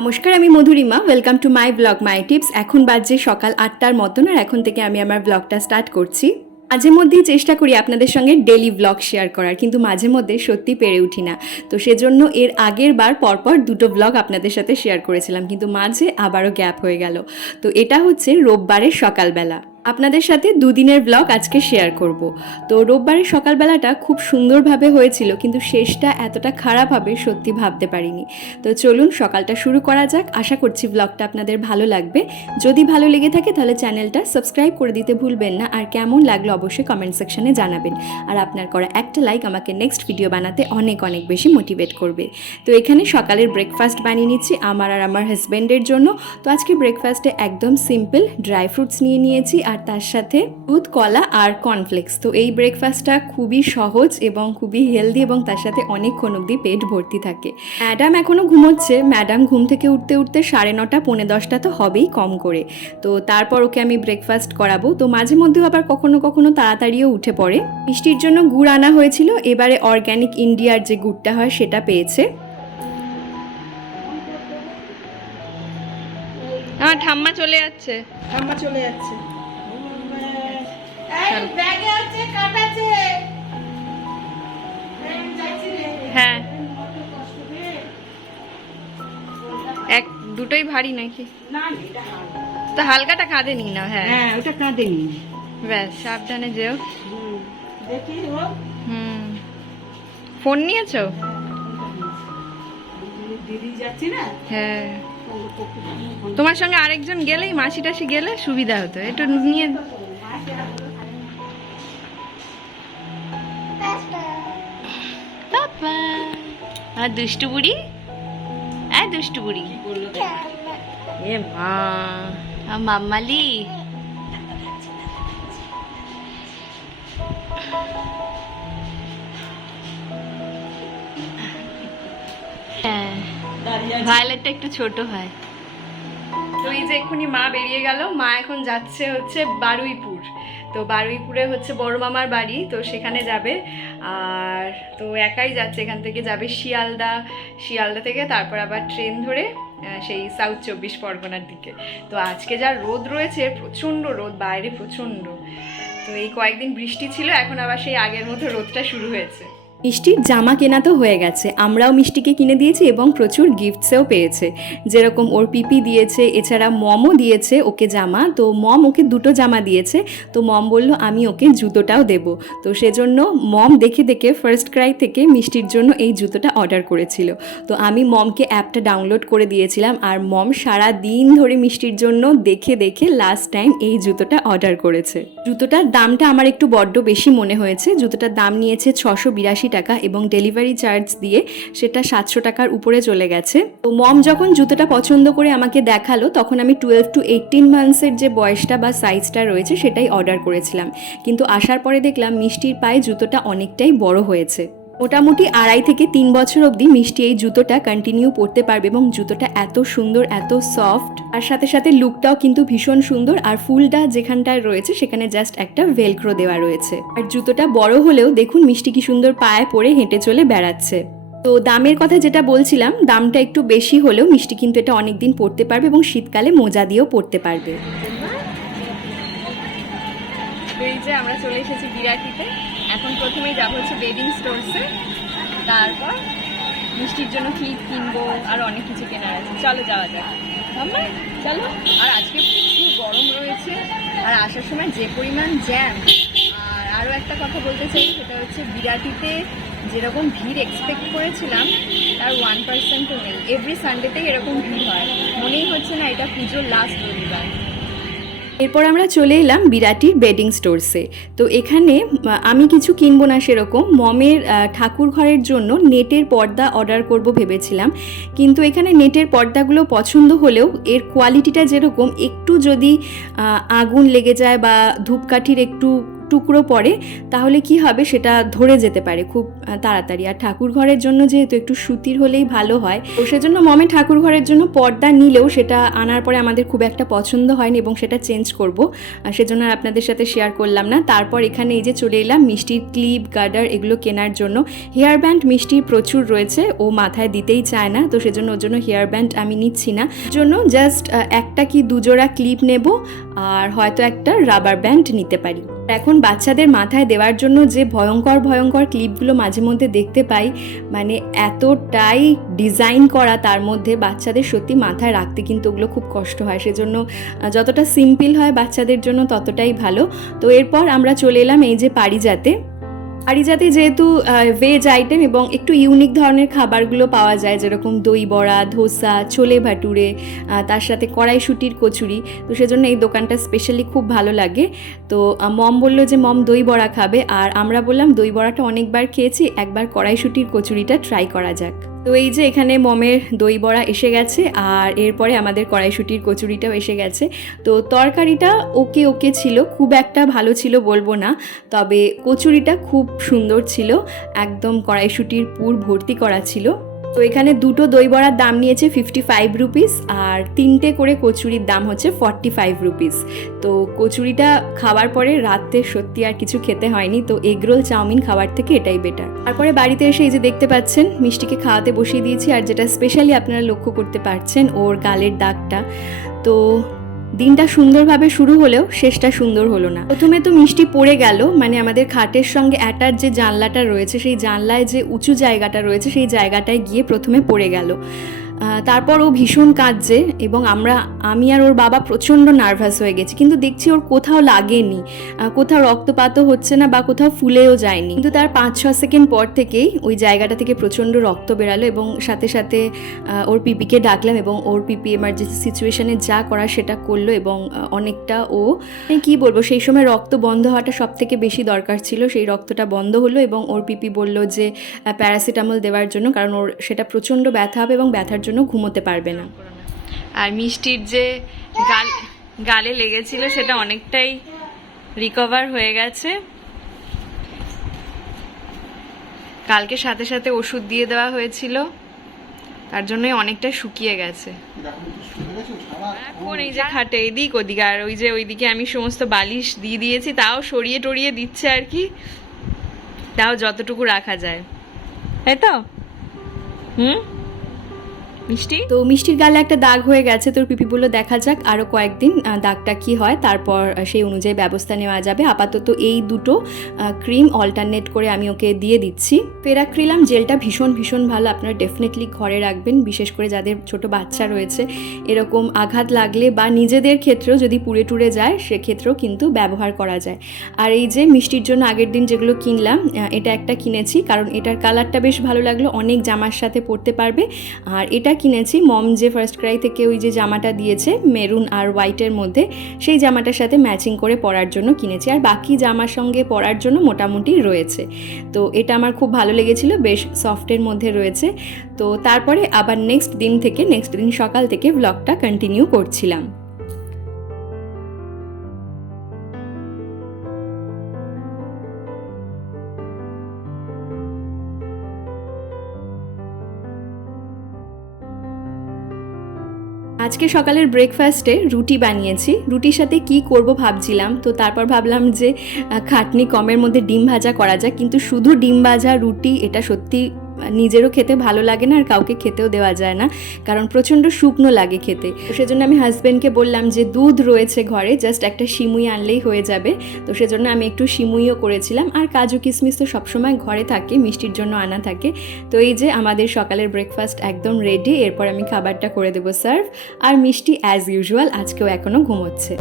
নমস্কার, আমি Madhurima. Welcome to my blog my tips এখন বাজে সকাল আটটার মতন আর এখন থেকে আমি আমার ব্লগটা স্টার্ট করছি। মাঝে মধ্যেই চেষ্টা করি আপনাদের সঙ্গে ডেলি ব্লগ শেয়ার করার, কিন্তু মাঝে মধ্যে সত্যি পেরে উঠি না। তো সেজন্য এর আগের বার পরপর দুটো ব্লগ আপনাদের সাথে শেয়ার করেছিলাম, কিন্তু মাঝে আবারও গ্যাপ হয়ে গেল। তো এটা হচ্ছে রোববারের সকালবেলা। আপনাদের সাথে দুদিনের ব্লগ আজকে শেয়ার করব। তো রোববারের সকালবেলাটা খুব সুন্দরভাবে হয়েছিল, কিন্তু শেষটা এতটা খারাপ হবে সত্যি ভাবতে পারিনি। তো চলুন সকালটা শুরু করা যাক। আশা করছি ব্লগটা আপনাদের ভালো লাগবে। যদি ভালো লেগে থাকে তাহলে চ্যানেলটা সাবস্ক্রাইব করে দিতে ভুলবেন না। আর কেমন লাগল অবশ্যই কমেন্ট সেকশনে জানাবেন। আর আপনার করা একটা লাইক আমাকে নেক্সট ভিডিও বানাতে অনেক অনেক বেশি মোটিভেট করবে। তো এখানে সকালের ব্রেকফাস্ট বানিয়ে নিচ্ছি আমার আর আমার হাজব্যান্ডের জন্য। তো আজকে ব্রেকফাস্টে একদম সিম্পল ড্রাই ফ্রুটস নিয়ে নিয়েছি। আর তার সাথে দুধ কলা আর কর্নফ্লেক্স। তো এই ব্রেকফাস্টটা খুবই সহজ এবং খুবই হেলদি এবং তার সাথে অনেকক্ষণ অবধি পেট ভর্তি থাকে। ম্যাডাম এখনও ঘুমোচ্ছে। ম্যাডাম ঘুম থেকে উঠতে উঠতে সাড়ে নটা পৌনে দশটা তো হবেই কম করে। তো তারপর ওকে আমি ব্রেকফাস্ট করাবো। তো মাঝে মধ্যেও আবার কখনো কখনো তাড়াতাড়িও উঠে পড়ে। মিষ্টির জন্য গুড় আনা হয়েছিল। এবারে অর্গ্যানিক ইন্ডিয়ার যে গুড়টা হয় সেটা পেয়েছে। আমার ঠাম্মা চলে যাচ্ছে। ঠাম্মা চলে যাচ্ছে। হ্যাঁ। এক দুটোই ভারী নাকি? না তো হালকাটা কাঁধে নি না হ্যাঁ। হ্যাঁ ওটা কাঁদেনি ব্যাস সাবধানে যেও। দেখি হুম। ফোন নিয়েছো? দিদি যাচ্ছি না? হ্যাঁ। তোমার সঙ্গে আরেকজন গেলেই মাসি টাসি গেলে সুবিধা হতো। একটু নিয়ে আর দুষ্টু বুড়ি? আর দুষ্টু বুড়ি। এ মা। মাম্মালি? হ্যাঁ ভায়োলেটটা একটু ছোট হয়। তো এই যে এক্ষুনি মা বেরিয়ে গেল, মা এখন যাচ্ছে হচ্ছে বারুইপুর। তো বারুইপুরে হচ্ছে বড় মামার বাড়ি, তো সেখানে যাবে। আর তো একাই যাচ্ছে, এখান থেকে যাবে শিয়ালদা। শিয়ালদা থেকে তারপর আবার ট্রেন ধরে সেই সাউথ চব্বিশ পরগনার দিকে। তো আজকে যা রোদ রয়েছে, প্রচণ্ড রোদ, বাইরে প্রচণ্ড। তো এই কয়েকদিন বৃষ্টি ছিল, এখন আবার সেই আগের মতো রোদটা শুরু হয়েছে। মিষ্টির জামা কেনা তো হয়ে গেছে। আমরাও মিষ্টিকে কিনে দিয়েছি এবং প্রচুর গিফটসও পেয়েছে। যেরকম ওর পিপি দিয়েছে, এছাড়া মমও দিয়েছে ওকে জামা। তো মম ওকে দুটো জামা দিয়েছে। তো মম বলল, আমি ওকে জুতোটাও দেব। তো সেজন্য মম দেখে দেখে ফার্স্ট ক্রাই থেকে মিষ্টির জন্য এই জুতোটা অর্ডার করেছিল। তো আমি মমকে অ্যাপটা ডাউনলোড করে দিয়েছিলাম আর মম সারা দিন ধরে মিষ্টির জন্য দেখে দেখে লাস্ট টাইম এই জুতোটা অর্ডার করেছে। জুতোটার দামটা আমার একটু বড্ড বেশি মনে হয়েছে। জুতোটার দাম নিয়েছে ছশো বিরাশি টাকা এবং ডেলিভারি চার্জ দিয়ে সেটা সাতশো টাকার উপরে চলে গেছে। তো মম যখন জুতোটা পছন্দ করে আমাকে দেখাল, তখন আমি টুয়েলভ টু এইটিন মান্থসের যে বয়সটা বা সাইজটা রয়েছে সেটাই অর্ডার করেছিলাম। কিন্তু আসার পরে দেখলাম মিষ্টির পায়ে জুতোটা অনেকটাই বড় হয়েছে। মোটামুটি আড়াই থেকে তিন বছর অবধি মিষ্টি এই জুতোটা কন্টিনিউ পরতে পারবে এবং জুতোটা এত সুন্দর, এত সফট আর সাথে সাথে লুকটাও কিন্তু ভীষণ সুন্দর। আর ফুলটা যেখানটায় রয়েছে, সেখানে জাস্ট একটা ভেলক্রো দেওয়া রয়েছে। আর জুতোটা বড় হলেও দেখুন মিষ্টি কি সুন্দর পায়ে পরে হেঁটে চলে বেড়াচ্ছে। তো দামের কথা যেটা বলছিলাম, দামটা একটু বেশি হলেও মিষ্টি কিন্তু এটা অনেকদিন পরতে পারবে এবং শীতকালে মোজা দিয়েও পরতে পারবে। এই যে আমরা চলে এসেছি বিরাটিতে। এখন প্রথমেই যাব হচ্ছে বেডিং স্টোরসে তারপর মিষ্টির জন্য কি কিনবো, আর অনেক কিছু কেনার আছে। চলো যাওয়া যাক। মাম্মা চলো। আর আজকে প্রচুর গরম রয়েছে। আর আসার সময় যে পরিমাণ জ্যাম আর আরও একটা কথা বলতে চাই, সেটা হচ্ছে বিরাটিতে যেরকম ভিড় এক্সপেক্ট করেছিলাম, তার ওয়ান পার্সেন্টও নেই। এভরি সানডেতেই এরকম ভিড় হয়। মনেই হচ্ছে না এটা পুজোর লাস্ট রবিবার। এরপর আমরা চলে এলাম বিরাটির বেডিং স্টোরসে। তো এখানে আমি কিছু কিনবো না সেরকম, মমের ঠাকুর ঘরের জন্য নেটের পর্দা অর্ডার করব ভেবেছিলাম। কিন্তু এখানে নেটের পর্দাগুলো পছন্দ হলেও এর কোয়ালিটিটা যেরকম, একটু যদি আগুন লেগে যায় বা ধূপকাঠির একটু টুকরো পড়ে, তাহলে কি হবে সেটা ধরে যেতে পারে খুব তাড়াতাড়ি। আর ঠাকুর ঘরের জন্য যেহেতু একটু সুতির হলেই ভালো হয়, তো সেজন্য মমে ঠাকুর ঘরের জন্য পর্দা নিলেও সেটা আনার পরে আমাদের খুব একটা পছন্দ হয়নি এবং সেটা চেঞ্জ করব। সেজন্য আপনাদের সাথে শেয়ার করলাম না। তারপর এখানে এই যে চলে এলাম মিষ্টির ক্লিপ, গার্ডার এগুলো কেনার জন্য। হেয়ার ব্যান্ড মিষ্টির প্রচুর রয়েছে, ও মাথায় দিতেই চায় না, তো সেজন্য ওর জন্য হেয়ার ব্যান্ড আমি নিচ্ছি না। জন্য জাস্ট একটা কি দুজোড়া ক্লিপ নেব, আর হয়তো একটা রাবার ব্যান্ড নিতে পারি। এখন বাচ্চাদের মাথায় দেওয়ার জন্য যে ভয়ঙ্কর ভয়ঙ্কর ক্লিপগুলো মাঝে মধ্যে দেখতে পাই মানে এতটাই ডিজাইন করা তার মধ্যে বাচ্চাদের সত্যি মাথায় রাখতে কিন্তু ওগুলো খুব কষ্ট হয়। সেজন্য যতটা সিম্পল হয় বাচ্চাদের জন্য ততটাই ভালো। তো এরপর আমরা চলে এলাম এই যে পারিজাতে। পারিজাতে যেহেতু ভেজ আইটেম এবং একটু ইউনিক ধরনের খাবারগুলো পাওয়া যায়, যেরকম দই বড়া, ধোসা, ছোলে ভাটুরে তার সাথে কড়াইশুটির কচুরি, তো সেজন্য এই দোকানটা স্পেশালি খুব ভালো লাগে। তো মম বলল যে, মম দই বড়া খাবে। আর আমরা বললাম, দই বড়াটা অনেকবার খেয়েছি, একবার কড়াইশুটির কচুরিটা ট্রাই করা যাক। তো এই যে এখানে মমের দই বড়া এসে গেছে, আর এরপরে আমাদের কড়াইশুটির কচুরিটাও এসে গেছে। তো তরকারিটা ওকে ওকে ছিল, খুব একটা ভালো ছিল বলব না, তবে কচুরিটা খুব সুন্দর ছিল, একদম কড়াইশুটির পুর ভর্তি করা ছিল। তো এখানে দুটো দই বড়ার দাম নিয়েছে ফিফটি ফাইভ রুপিস আর তিনটে করে কচুরির দাম হচ্ছে ফর্টি ফাইভ রুপিস তো কচুরিটা খাওয়ার পরে রাতে সত্যি আর কিছু খেতে হয়নি, তো এগরোল চাউমিন খাওয়ার থেকে এটাই বেটার তারপরে বাড়িতে এসে এই যে দেখতে পাচ্ছেন, মিষ্টিকে খাওয়াতে বসিয়ে দিয়েছি আর যেটা স্পেশালি আপনারা লক্ষ্য করতে পারছেন ওর গালের দাগটা। তো দিনটা সুন্দরভাবে শুরু হলেও শেষটা সুন্দর হলো না। প্রথমে তো মিষ্টি পড়ে গেল মানে আমাদের খাটের সঙ্গে অ্যাটার যে জানলাটা রয়েছে, সেই জানলায় যে উঁচু জায়গাটা রয়েছে, সেই জায়গাটায় গিয়ে প্রথমে পড়ে গেল। তারপর ও ভীষণ কাঁদছে এবং আমরা, আমি আর ওর বাবা প্রচণ্ড নার্ভাস হয়ে গেছি। কিন্তু দেখছি ওর কোথাও লাগেনি কোথাও রক্তপাতও হচ্ছে না বা কোথাও ফুলেও যায়নি। কিন্তু তার পাঁচ, ছ সেকেন্ড পর থেকেই ওই জায়গাটা থেকে প্রচণ্ড রক্ত বেরালো এবং সাথে সাথে ওর পিপিকে ডাকলাম এবং ওর পিপি এমার্জেন্সি সিচুয়েশানে যা করা সেটা করল এবং অনেকটা ও মানে কি বলব, সেই সময় রক্ত বন্ধ হওয়াটা সব থেকে বেশি দরকার ছিল। সেই রক্তটা বন্ধ হলো এবং ওর পিপি বলল যে প্যারাসিটামল দেওয়ার জন্য, কারণ ওর সেটা প্রচণ্ড ব্যথা হবে এবং ব্যথার জন্য ঘুমোতে পারবে না। আর মিষ্টির যে গাল, গালে লেগেছিল সেটা অনেকটাই রিকভার হয়ে গেছে। কালকে সাথে সাথে ওষুধ দিয়ে দেওয়া হয়েছিল। তার জন্যই অনেকটা শুকিয়ে গেছে। এখন এই যে খাটে, এদিক ওদিক, আর ওই যে ওইদিকে আমি সমস্ত বালিশ দিয়ে দিয়েছি, তাও সরিয়ে টরিয়ে দিচ্ছে আর কি। তাও যতটুকু রাখা যায়। তাই তো? হুম? মিষ্টি? তো মিষ্টির গালে একটা দাগ হয়ে গেছে, তোর পিপি বলল, দেখা যাক আরও কয়েকদিন দাগটা কি হয়, তারপর সেই অনুযায়ী ব্যবস্থা নেওয়া যাবে। আপাতত এই দুটো ক্রিম অল্টারনেট করে আমি ওকে দিয়ে দিচ্ছি। ফেরাক্রিলাম জেলটা ভীষণ ভীষণ ভালো, আপনারা ডেফিনেটলি ঘরে রাখবেন, বিশেষ করে যাদের ছোট বাচ্চা রয়েছে। এরকম আঘাত লাগলে বা নিজেদের ক্ষেত্রেও যদি পুড়ে টুড়ে যায়, সেক্ষেত্রেও কিন্তু ব্যবহার করা যায়। আর এই যে মিষ্টির জন্য আগের দিন যেগুলো কিনলাম এটা একটা কিনেছি, কারণ এটার কালারটা বেশ ভালো লাগল, অনেক জামার সাথে পরতে পারবে। আর এটা কিনেছি। মম যে ফার্স্ট ক্রাই থেকে ওই যে জামাটা দিয়েছে মেরুন আর হোয়াইটের মধ্যে, সেই জামাটার সাথে ম্যাচিং করে পরার জন্য কিনেছি। আর বাকি জামার সঙ্গে পরার জন্য মোটামুটি রয়েছে। তো এটা আমার খুব ভালো লেগেছিল, বেশ সফটের মধ্যে রয়েছে। তো তারপরে আবার নেক্সট দিন থেকে নেক্সট দিন সকাল থেকে ব্লগটা কন্টিনিউ করছিলাম। আজকে সকালের ব্রেকফাস্টে রুটি বানিয়েছি। রুটির সাথে কি করব ভাবছিলাম, তো তারপর ভাবলাম যে খাটনি কমের মধ্যে ডিম ভাজা করা যায় কিন্তু শুধু ডিম ভাজা, রুটি, এটা সত্যি নিজেরও খেতে ভালো লাগে না আর কাউকে খেতেও দেওয়া যায় না, কারণ প্রচণ্ড শুকনো লাগে খেতে। সেজন্য আমি হাজব্যান্ডকে বললাম যে, দুধ রয়েছে ঘরে জাস্ট একটা সিমুই আনলেই হয়ে যাবে। তো সেজন্য আমি একটু সিমুইও করেছিলাম। আর কাজু কিশমিশ তো সবসময় ঘরে থাকে, মিষ্টির জন্য আনা থাকে। তো এই যে আমাদের সকালের ব্রেকফাস্ট একদম রেডি এরপর আমি খাবারটা করে দেবো সার্ভ আর মিষ্টি অ্যাজ ইউজুয়াল আজকেও এখনও ঘুমোচ্ছে।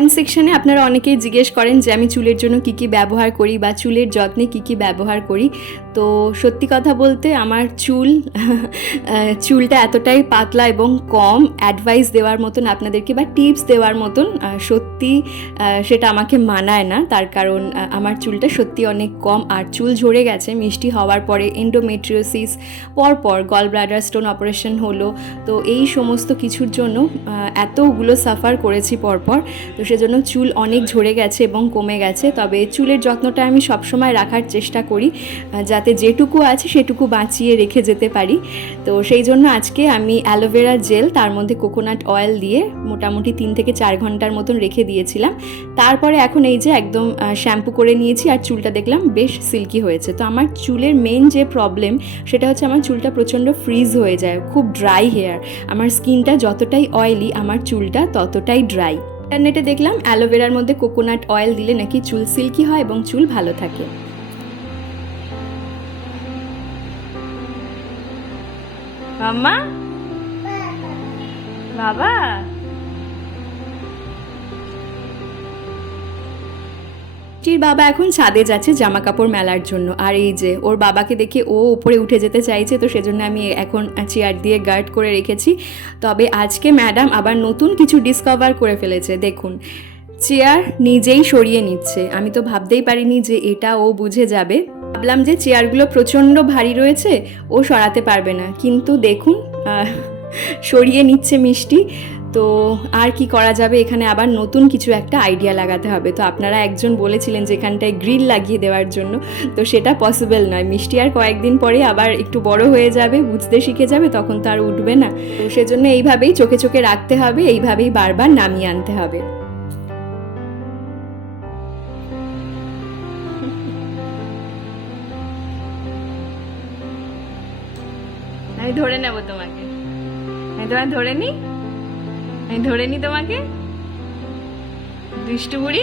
সেকশনে আপনারা অনেকেই জিজ্ঞেস করেন যে আমি চুলের জন্য কি কি ব্যবহার করি বা চুলের যত্নে কি কি ব্যবহার করি। তো সত্যি কথা বলতে আমার চুল চুলটা এতটাই পাতলা এবং কম অ্যাডভাইস দেওয়ার মতন আপনাদেরকে বা টিপস দেওয়ার মতন সত্যি সেটা আমাকে মানায় না। তার কারণ আমার চুলটা সত্যি অনেক কম আর চুল ঝরে গেছে। মিষ্টি হওয়ার পরে এন্ডোমেট্রিওসিস পরপর গল ব্লাডার স্টোন অপারেশন হলো। তো এই সমস্ত কিছুর জন্য এতগুলো সাফার করেছি পরপর। তো সেজন্য চুল অনেক ঝরে গেছে এবং কমে গেছে। তবে চুলের যত্নটা আমি সবসময় রাখার চেষ্টা করি আহ, যাতে যেটুকু আছে সেটুকু বাঁচিয়ে রেখে যেতে পারি। তো সেই জন্য আজকে আমি অ্যালোভেরা জেল তার মধ্যে কোকোনাট অয়েল দিয়ে মোটামুটি তিন থেকে চার ঘণ্টার মতন রেখে দিয়েছিলাম। তারপরে এখন এই যে একদম শ্যাম্পু করে নিয়েছি আর চুলটা দেখলাম বেশ সিল্কি হয়েছে। তো আমার চুলের মেন যে প্রবলেম সেটা হচ্ছে আমার চুলটা প্রচণ্ড ফ্রিজ হয়ে যায়, খুব ড্রাই হেয়ার আমার স্কিনটা যতটাই অয়েলি আমার চুলটা ততটাই ড্রাই ইন্টারনেটে দেখলাম অ্যালোভেরার মধ্যে কোকোনাট অয়েল দিলে নাকি চুল সিল্কি হয় এবং চুল ভালো থাকে। মাম্মা বাবা? টির বাবা এখন ছাদে যাচ্ছে জামা কাপড় মেলার জন্য। আর এই যে, ওর বাবাকে দেখে ও উপরে উঠে যেতে চাইছে, তো সেজন্য আমি এখন চেয়ার দিয়ে গার্ড করে রেখেছি। তবে আজকে ম্যাডাম আবার নতুন কিছু ডিসকভার করে ফেলেছে, দেখুন। চেয়ার নিজেই সরিয়ে নিচ্ছে। আমি তো ভাবতেই পারিনি যে এটা ও বুঝে যাবে। ভাবলাম যে চেয়ারগুলো প্রচণ্ড ভারী রয়েছে, ও সরাতে পারবে না। কিন্তু দেখুন সরিয়ে নিচ্ছে মিষ্টি। তো আর কি করা যাবে? এখানে আবার নতুন কিছু একটা আইডিয়া লাগাতে হবে। তো আপনারা একজন বলেছিলেন যে এখানটায় গ্রিল লাগিয়ে দেওয়ার জন্য। তো সেটা পসিবল নয়। মিষ্টি আর কয়েকদিন পরে আবার একটু বড় হয়ে যাবে, বুঝতে শিখে যাবে, তখন তো আর উঠবে না। তো সেজন্য এইভাবেই চোখে চোখে রাখতে হবে, এইভাবেই বারবার নামিয়ে আনতে হবে। আমি ধরে নেব তোমাকে। আমি তোমায় ধরে নি? আমি ধরে নি তোমাকে? দুষ্টু বুড়ি